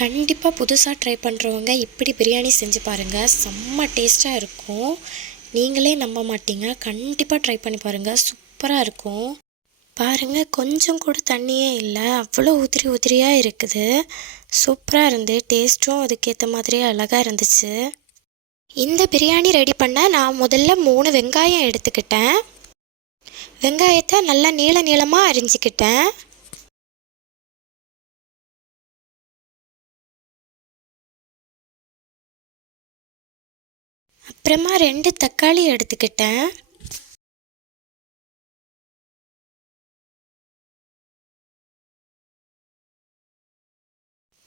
கண்டிப்பாக புதுசாக ட்ரை பண்ணுறவங்க இப்படி பிரியாணி செஞ்சு பாருங்கள் செம்ம டேஸ்ட்டாக இருக்கும். நீங்களே நம்ப மாட்டீங்க. கண்டிப்பாக ட்ரை பண்ணி பாருங்கள் சூப்பராக இருக்கும். பாருங்கள் கொஞ்சம் கூட தண்ணியே இல்லை. அவ்வளோ உதிரி உதிரியாக இருக்குது. சூப்பராக இருந்து டேஸ்ட்டும் அதுக்கேற்ற மாதிரியே அழகாக இருந்துச்சு. இந்த பிரியாணி ரெடி பண்ண நான் முதல்ல மூணு வெங்காயம் எடுத்துக்கிட்டேன். வெங்காயத்தை நல்லா நீள நீளமாக அரிஞ்சிக்கிட்டேன். அப்புறமா ரெண்டு தக்காளி எடுத்துக்கிட்டேன்.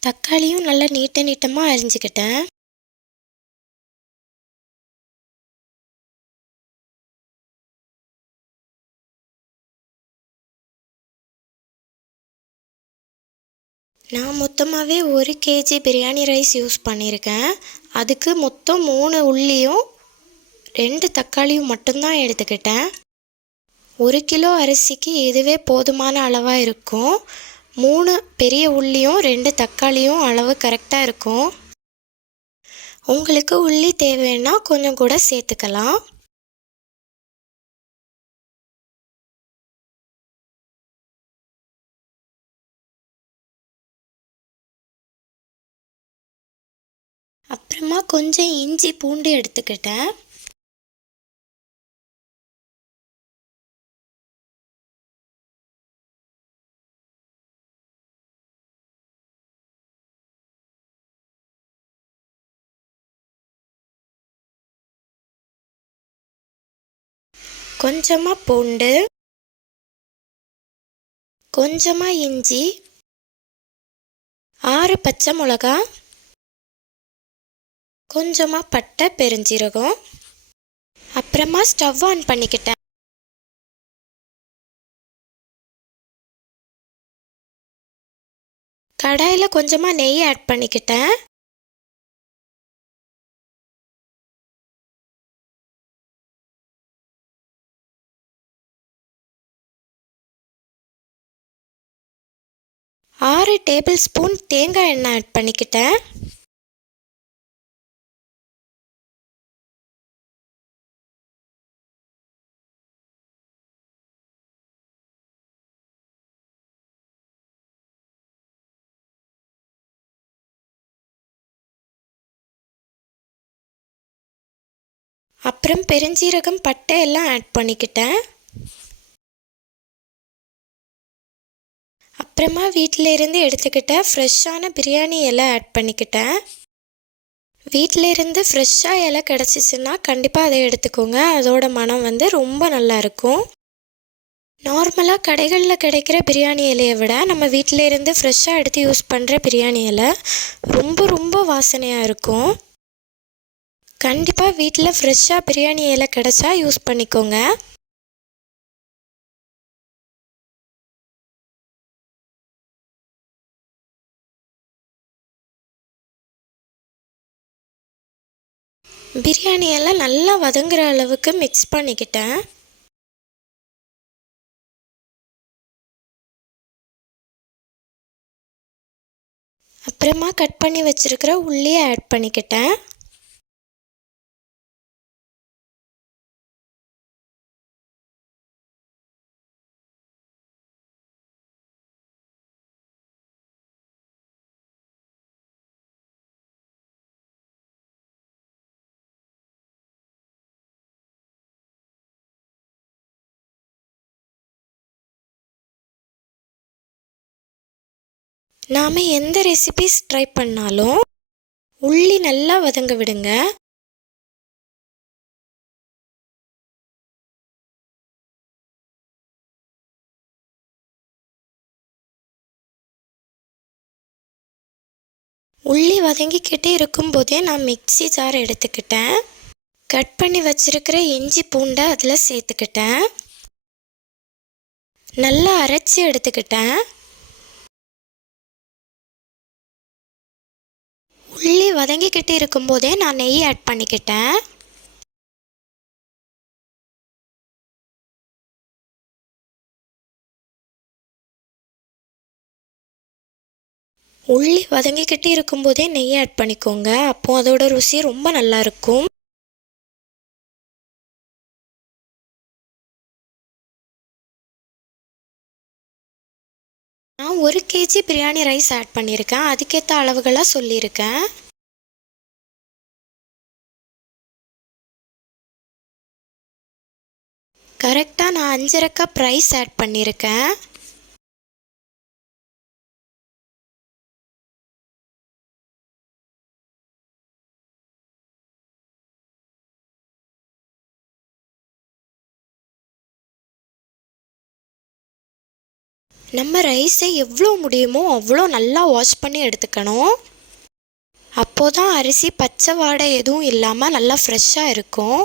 தக்காளியும் நல்லா நீட்ட நீட்டமாக அரிஞ்சுக்கிட்டேன். நான் மொத்தமாகவே ஒரு கேஜி பிரியாணி ரைஸ் யூஸ் பண்ணியிருக்கேன். அதுக்கு மொத்தம் மூணு உள்ளியும் ரெண்டு தக்காளியும் மட்டும்தான் எடுத்துக்கிட்டேன். ஒரு கிலோ அரிசிக்கு இதுவே போதுமான அளவாக இருக்கும். மூணு பெரிய உள்ளியும் ரெண்டு தக்காளியும் அளவு கரெக்டாக இருக்கும். உங்களுக்கு உள்ளி தேவைன்னா கொஞ்சம் கூட சேர்த்துக்கலாம். அப்புறமா கொஞ்சம் இஞ்சி பூண்டு எடுத்துக்கிட்டேன். கொஞ்சமாக பூண்டு கொஞ்சமாக இஞ்சி ஆறு பச்சை மிளகா கொஞ்சமாக பட்டை பெருஞ்சீரகம். அப்புறமா ஸ்டவ் ஆன் பண்ணிக்கிட்டேன். கடாயில் கொஞ்சமாக நெய் ஆட் பண்ணிக்கிட்டேன். ஆறு டேபிள் ஸ்பூன் தேங்காய் எண்ணெய் ஆட் பண்ணிக்கிட்டேன். அப்புறம் பெருஞ்சீரகம் பட்டை எல்லாம் ஆட் பண்ணிக்கிட்டேன். அப்புறமா வீட்டில் இருந்து எடுத்துக்கிட்ட ஃப்ரெஷ்ஷான பிரியாணி இலை ஆட் பண்ணிக்கிட்டேன். வீட்டில் இருந்து ஃப்ரெஷ்ஷாக இலை கிடச்சிச்சின்னா கண்டிப்பாக அதை எடுத்துக்கோங்க. அதோட மனம் வந்து ரொம்ப நல்லா இருக்கும். நார்மலாக கடைகளில் கிடைக்கிற பிரியாணி இலையை விட நம்ம வீட்டில் இருந்து ஃப்ரெஷ்ஷாக எடுத்து யூஸ் பண்ணுற பிரியாணி இலை ரொம்ப ரொம்ப வாசனையாக இருக்கும். கண்டிப்பாக வீட்டில் ஃப்ரெஷ்ஷாக பிரியாணி இலை கிடச்சா யூஸ் பண்ணிக்கோங்க. பிரியாணி எல்லாம் நல்லா வதங்குற அளவுக்கு மிக்ஸ் பண்ணிக்கிட்டேன். அப்புறமா கட் பண்ணி வச்சுருக்கிற உள்ளியை ஆட் பண்ணிக்கிட்டேன். நாம் எந்த ரெசிபிஸ் ட்ரை பண்ணாலும் உள்ளி நல்லா வதங்க விடுங்க. உள்ளி வதங்கிக்கிட்டே இருக்கும்போதே நான் மிக்சி ஜார் எடுத்துக்கிட்டேன். கட் பண்ணி வச்சிருக்கிற இஞ்சி பூண்டை அதில் சேர்த்துக்கிட்டேன். நல்லா அரைச்சி எடுத்துக்கிட்டேன். உள்ளி வதங்கிக்கிட்டு இருக்கும்போதே நான் நெய் ஆட் பண்ணிக்கிட்டேன். உள்ளி வதங்கிக்கிட்டு இருக்கும்போதே நெய் ஆட் பண்ணிக்கோங்க. அப்போ அதோட ருசி ரொம்ப நல்லா ஒரு கேஜி பிரியாணி ரைஸ் ஆட் பண்ணியிருக்கேன். அதுக்கேற்ற அளவுகளாக சொல்லியிருக்கேன். கரெக்டாக நான் அஞ்சரை கப் ரைஸ் ஆட் பண்ணியிருக்கேன். நம்ம ரைஸை எவ்வளோ முடியுமோ அவ்வளோ நல்லா வாஷ் பண்ணி எடுத்துக்கணும். அப்போது தான் அரிசி பச்சை வாடை எதுவும் இல்லாமல் நல்லா ஃப்ரெஷ்ஷாக இருக்கும்.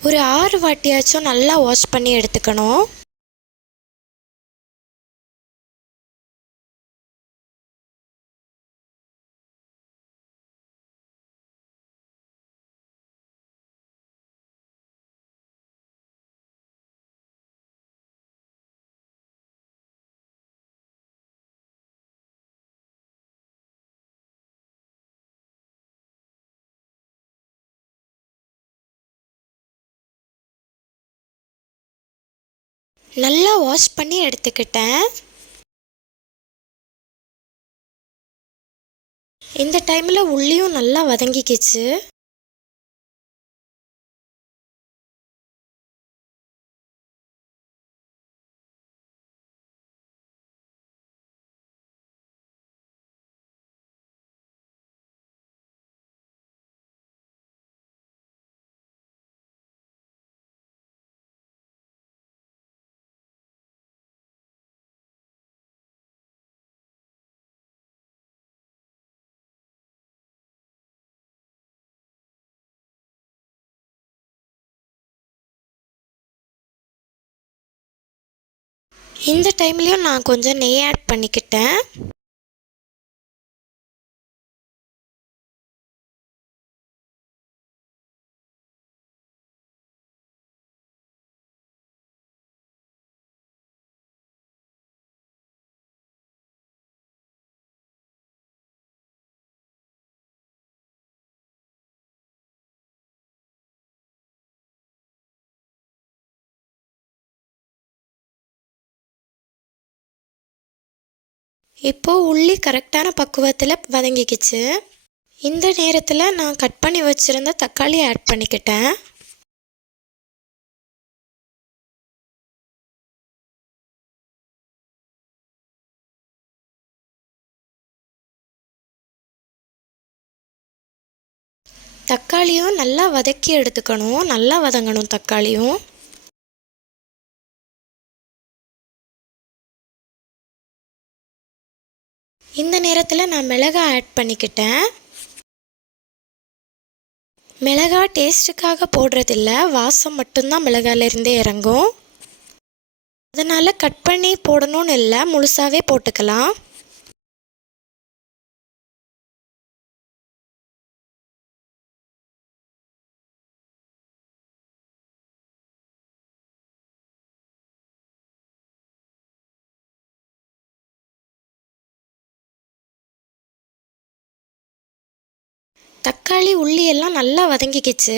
ஒரு ஆறு வாட்டியாச்சும் நல்லா வாஷ் பண்ணி எடுத்துக்கணும். நல்லா வாஷ் பண்ணி எடுத்துக்கிட்டேன். இந்த டைமில் உள்ளியும் நல்லா வதங்கிக்கிச்சு. இந்த டைம்லேயும் நான் கொஞ்சம் நெய் ஆட் பண்ணிக்கிட்டேன். இப்போது உள்ளி கரெக்டான பக்குவத்தில் வதங்கிக்கிச்சு. இந்த நேரத்தில் நான் கட் பண்ணி வச்சுருந்த தக்காளி ஆட் பண்ணிக்கிட்டேன். தக்காளியும் நல்லா வதக்கி எடுத்துக்கணும். நல்லா வதங்கணும் தக்காளியும். இந்த நேரத்தில் நான் மிளகா ஆட் பண்ணிக்கிட்டேன். மிளகா டேஸ்ட்டுக்காக போடுறதில்ல. வாசம் மட்டும்தான் மிளகாலேருந்தே இறங்கும். அதனால் கட் பண்ணி போடணும்னு இல்லை. முழுசாகவே போட்டுக்கலாம். தக்காளி உள்ளி எல்லாம் நல்லா வதங்கிக்கிச்சு.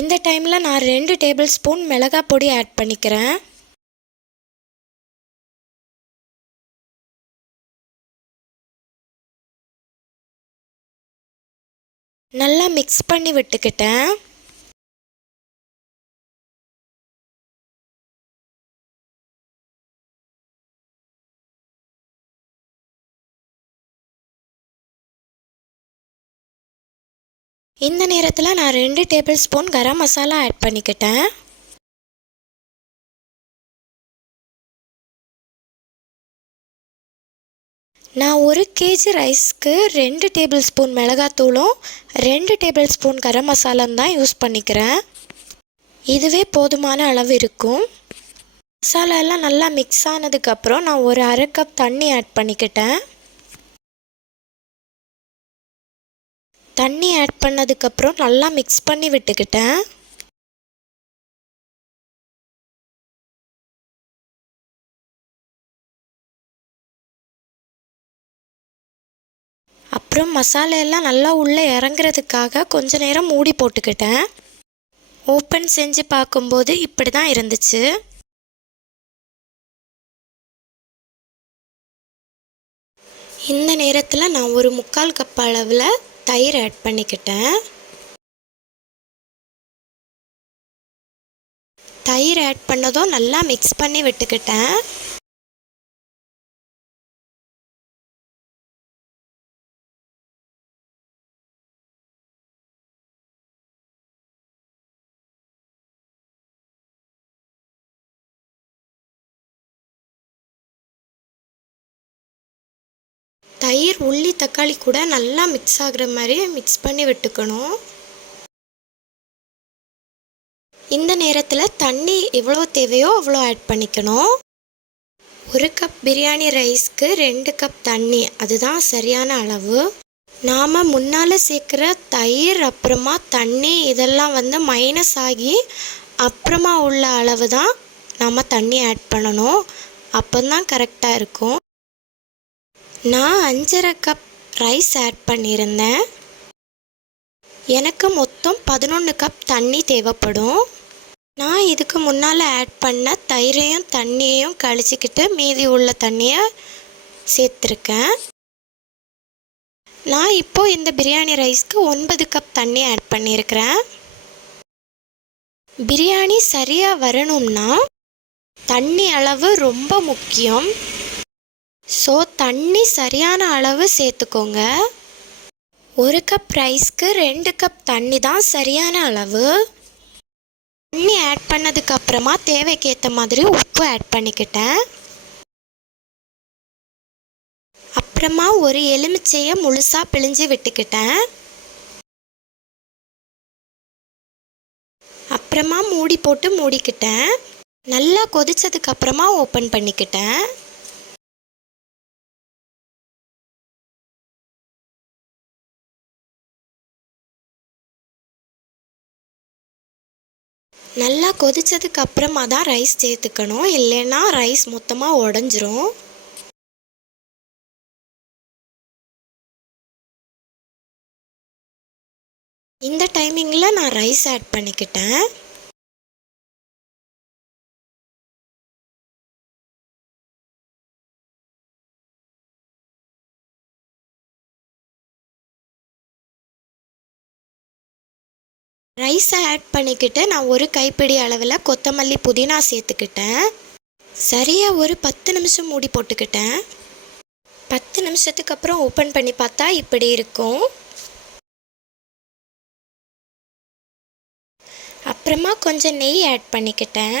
இந்த டைமில் நான் ரெண்டு டேபிள் ஸ்பூன் மிளகாய் பொடி ஆட் பண்ணிக்கிறேன். நல்லா மிக்ஸ் பண்ணி விட்டுக்கிட்டேன். இந்த நேரத்தில் நான் ரெண்டு tablespoon garam masala add பண்ணிக்கிட்டேன். நான் ஒரு கேஜி ரைஸ்க்கு ரெண்டு டேபிள் ஸ்பூன் மிளகாத்தூளும் ரெண்டு டேபிள் ஸ்பூன் கரம் மசாலாம் தான் யூஸ் பண்ணிக்கிறேன். இதுவே போதுமான அளவு இருக்கும். மசாலா எல்லாம் நல்லா மிக்ஸ் ஆனதுக்கப்புறம் நான் ஒரு அரை கப் தண்ணி ஆட் பண்ணிக்கிட்டேன். தண்ணி ஆட் பண்ணதுக்கப்புறம் நல்லா மிக்ஸ் பண்ணி விட்டுக்கிட்டேன். அப்புறம் மசாலா எல்லாம் நல்லா உள்ளே இறங்குறதுக்காக கொஞ்ச நேரம் மூடி போட்டுக்கிட்டேன். ஓப்பன் செஞ்சு பார்க்கும்போது இப்படி தான் இருந்துச்சு. இந்த நேரத்தில் நான் ஒரு முக்கால் கப் அளவில் தயிர் ஆட் பண்ணிக்கிட்டேன். தயிர் ஆட் பண்ணதும் நல்லா மிக்ஸ் பண்ணி விட்டுக்கிட்டேன். தயிர் உள்ளி தக்காளி கூட நல்லா மிக்ஸ் ஆகுற மாதிரி மிக்ஸ் பண்ணி விட்டுக்கணும். இந்த நேரத்தில் தண்ணி எவ்வளோ தேவையோ அவ்வளோ ஆட் பண்ணிக்கணும். ஒரு கப் பிரியாணி ரைஸ்க்கு ரெண்டு கப் தண்ணி அதுதான் சரியான அளவு. நாம் முன்னால் சேர்க்குற தயிர் அப்புறமா தண்ணி இதெல்லாம் வந்து மைனஸ் ஆகி அப்புறமா உள்ள அளவு தான் நாம் தண்ணி ஆட் பண்ணணும். அப்போ தான் கரெக்டாக இருக்கும். நான் அஞ்சரை கப் ரைஸ் ஆட் பண்ணியிருந்தேன். எனக்கு மொத்தம் பதினொன்று கப் தண்ணி தேவைப்படும். நான் இதுக்கு முன்னால் ஆட் பண்ண தயிரையும் தண்ணியையும் கழிச்சிக்கிட்டு மீதி உள்ள தண்ணியை சேர்த்துருக்கேன். நான் இப்போ இந்த பிரியாணி ரைஸ்க்கு ஒன்பது கப் தண்ணி ஆட் பண்ணியிருக்கிறேன். பிரியாணி சரியாக வரணும்னா தண்ணி அளவு ரொம்ப முக்கியம். ஸோ தண்ணி சரியான அளவு சேர்த்துக்கோங்க. ஒரு கப் ரைஸ்க்கு ரெண்டு கப் தண்ணி தான் சரியான அளவு. தண்ணி ஆட் பண்ணதுக்கு அப்புறமா மாதிரி உப்பு ஆட் பண்ணிக்கிட்டேன். அப்புறமா ஒரு எலுமிச்சையை முழுசாக பிழிஞ்சு விட்டுக்கிட்டேன். அப்புறமா மூடி போட்டு மூடிக்கிட்டேன். நல்லா கொதிச்சதுக்கு அப்புறமா ஓப்பன் பண்ணிக்கிட்டேன். நல்லா கொதித்ததுக்கு அப்புறமா தான் ரைஸ் சேர்த்துக்கணும். இல்லைன்னா ரைஸ் மொத்தமாக உடஞ்சிரும். இந்த டைமிங்கில் நான் ரைஸ் ஆட் பண்ணிக்கிட்டேன். ரைஸை ஆட் பண்ணிக்கிட்டு நான் ஒரு கைப்பிடி அளவில் கொத்தமல்லி புதினா சேர்த்துக்கிட்டேன். சரியாக ஒரு பத்து நிமிஷம் மூடி போட்டுக்கிட்டேன். பத்து நிமிஷத்துக்கு அப்புறம் ஓப்பன் பண்ணி பார்த்தா இப்படி இருக்கும். அப்புறமா கொஞ்சம் நெய் ஆட் பண்ணிக்கிட்டேன்.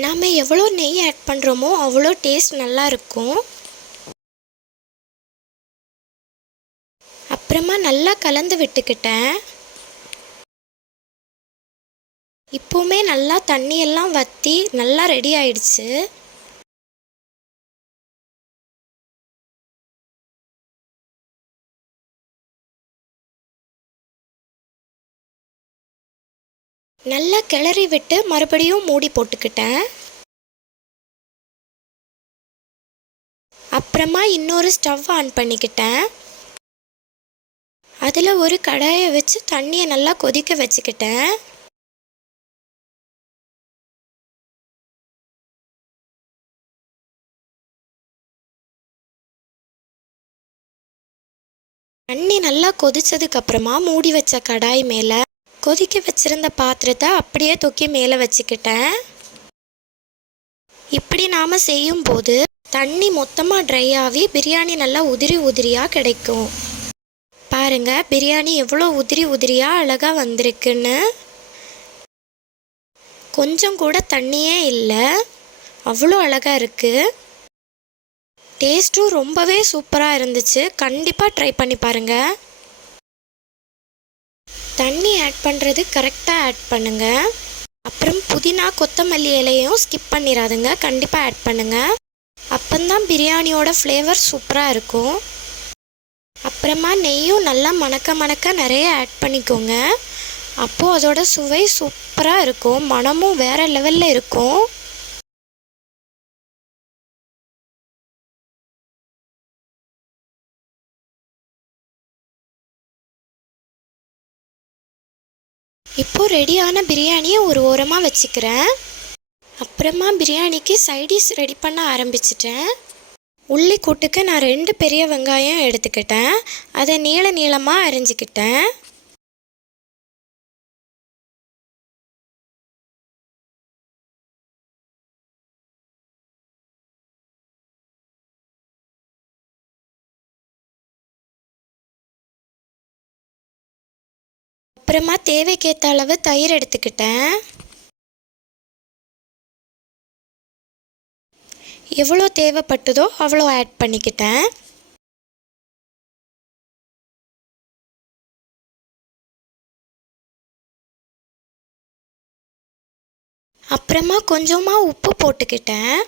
நாம் எவ்வளோ நெய் ஆட் பண்ணுறோமோ அவ்வளோ டேஸ்ட் நல்லா இருக்கும். அப்புறமா நல்லா கலந்து விட்டுக்கிட்டேன். இப்போவுமே நல்லா தண்ணியெல்லாம் வற்றி நல்லா ரெடி ஆயிடுச்சு. நல்லா கிளறி விட்டு மறுபடியும் மூடி போட்டுக்கிட்டேன். அப்புறமா இன்னொரு ஸ்டவ் ஆன் பண்ணிக்கிட்டேன். அதில் ஒரு கடாயை வச்சு தண்ணியை நல்லா கொதிக்க வச்சுக்கிட்டேன். தண்ணி நல்லா கொதிச்சதுக்கப்புறமா மூடி வச்ச கடாய் மேலே கொதிக்க வச்சிருந்த பாத்திரத்தை அப்படியே தூக்கி மேலே வச்சுக்கிட்டேன். இப்படி நாம் செய்யும்போது தண்ணி மொத்தமாக ட்ரை ஆகி பிரியாணி நல்லா உதிரி உதிரியாக கிடைக்கும். பாருங்கள் பிரியாணி எவ்வளோ உதிரி உதிரியாக அழகாக வந்திருக்குன்னு. கொஞ்சம் கூட தண்ணியே இல்லை. அவ்வளோ அழகாக இருக்குது டேஸ்ட்டும் ரொம்பவே சூப்பராக இருந்துச்சு. கண்டிப்பாக ட்ரை பண்ணி பாருங்கள் தண்ணி ஆட் பண்ணுறது கரெக்டாக ஆட் பண்ணுங்கள் அப்புறம் புதினா கொத்தமல்லி இலையும் ஸ்கிப் பண்ணிடாதுங்க கண்டிப்பாக ஆட் பண்ணுங்கள் அப்போந்தான் பிரியாணியோட ஃப்ளேவர் சூப்பராக இருக்கும். அப்புறமா நெய்யும் நல்லா மணக்க மணக்க நிறைய ஆட் பண்ணிக்கோங்க. அப்போது அதோட சுவை சூப்பராக இருக்கும். மணமும் வேறு லெவலில் இருக்கும். இப்போது ரெடியான பிரியாணியை ஒரு ஓரமாக வச்சுக்கிறேன். அப்புறமா பிரியாணிக்கு சைடிஷ் ரெடி பண்ண ஆரம்பிச்சிட்டேன். உள்ளி கூட்டுக்கு நான் ரெண்டு பெரிய வெங்காயம் எடுத்துக்கிட்டேன். அதை நீள நீளமாக அரிஞ்சிக்கிட்டேன். அப்புறமா தேவைக்கேற்ற அளவு தயிர் எடுத்துக்கிட்டேன். எவ்வளோ தேவைப்பட்டதோ அவ்வளோ ஆட் பண்ணிக்கிட்டேன். அப்புறமா கொஞ்சமாக உப்பு போட்டுக்கிட்டேன்.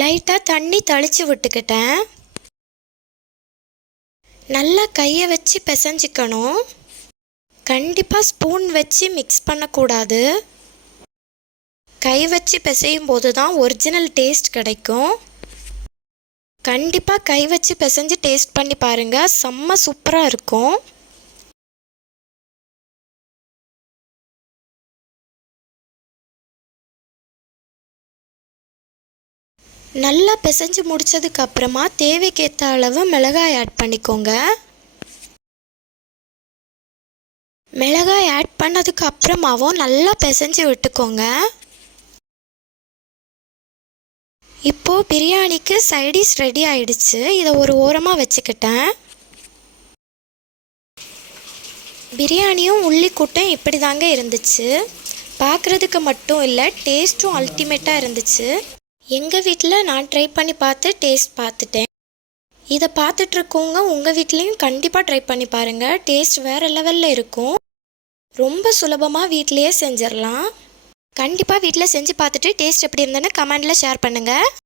லைட்டாக தண்ணி தெளித்து விட்டுக்கிட்டேன். நல்லா கையை வச்சு பிசைஞ்சிக்கணும். கண்டிப்பாக ஸ்பூன் வச்சு மிக்ஸ் பண்ணக்கூடாது. கை வச்சு பிசையும் போது தான் ஒரிஜினல் டேஸ்ட் கிடைக்கும். கண்டிப்பாக கை வச்சு பிசைஞ்சு டேஸ்ட் பண்ணி பாருங்கள் செம்ம சூப்பராக இருக்கும். நல்லா பிசைஞ்சு முடித்ததுக்கப்புறமா தேவைக்கேற்ற அளவு மிளகாய் ஆட் பண்ணிக்கோங்க. மிளகாய் ஆட் பண்ணதுக்கு அப்புறமாவும் நல்லா பிசைஞ்சு விட்டுக்கோங்க. இப்போது பிரியாணிக்கு சைடிஷ் ரெடி ஆயிடுச்சு. இதை ஒரு ஓரமாக வச்சுக்கிட்டேன். பிரியாணியும் உள்ளிக்கூட்டும் இப்படி தாங்க இருந்துச்சு. பார்க்குறதுக்கு மட்டும் இல்லை டேஸ்ட்டும் அல்டிமேட்டாக இருந்துச்சு. எங்கள் வீட்டில் நான் ட்ரை பண்ணி பார்த்து டேஸ்ட் பார்த்துட்டேன். இதை பார்த்துட்ருக்கோங்க உங்கள் வீட்லேயும் கண்டிப்பாக ட்ரை பண்ணி பாருங்கள் டேஸ்ட் வேறு லெவலில் இருக்கும். ரொம்ப சுலபமாக வீட்டிலையே செஞ்சிடலாம் கண்டிப்பாக வீட்டில் செஞ்சு பார்த்துட்டு டேஸ்ட் எப்படி இருந்ததுன்னு கமெண்டில் ஷேர் பண்ணுங்கள்